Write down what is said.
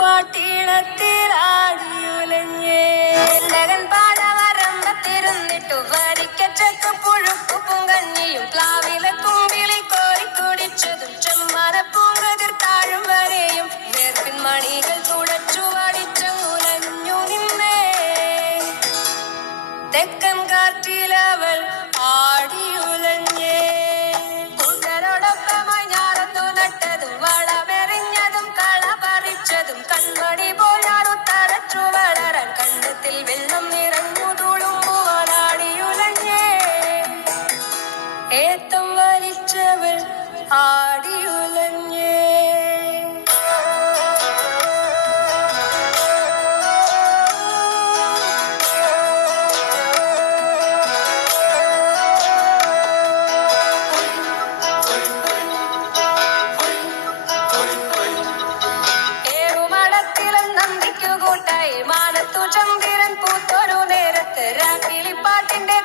പാട്ടീണത്തിലാടിയുലഞ്ഞേ ലകൻ പാടവരമ്പത്തിരുന്നിട്ടു വരിക്കച്ചക്ക് പുഴുക്കു പൂങ്കഞ്ഞിയും പ്ലാവിലെ തുമ്പിളി കോരിക്കുടിച്ചതും ചെമ്മാന പൂങ്കതിർ താഴും വരെയും വേർപ്പിൻ മണികൾ തുടച്ചു വടിച്ചുലഞ്ഞു നിന്നേ തെക്കൻ കാറ്റിലവൾ ആടിയുലഞ്ഞേ കൂട്ടരോടൊപ്പമായി ഞാറത്തു നട്ടതും വളമെറിഞ്ഞതും കള പറിച്ചതും കൺമണി പോലാറു തരച്ചു വളരാൻ കണ്ടത്തിൽ വെള്ളം നിറഞ്ഞു തുളുമ്പുവാനാടിയുലഞ്ഞേ ഏത്തം വലിച്ചവൾ ആടിയുലഞ്ഞേ കൂട്ടായി മാനത്തു ചന്ദ്രൻ പൂത്തൊരു നേരത്ത് രാക്കിളിപ്പാട്ടിന്റെ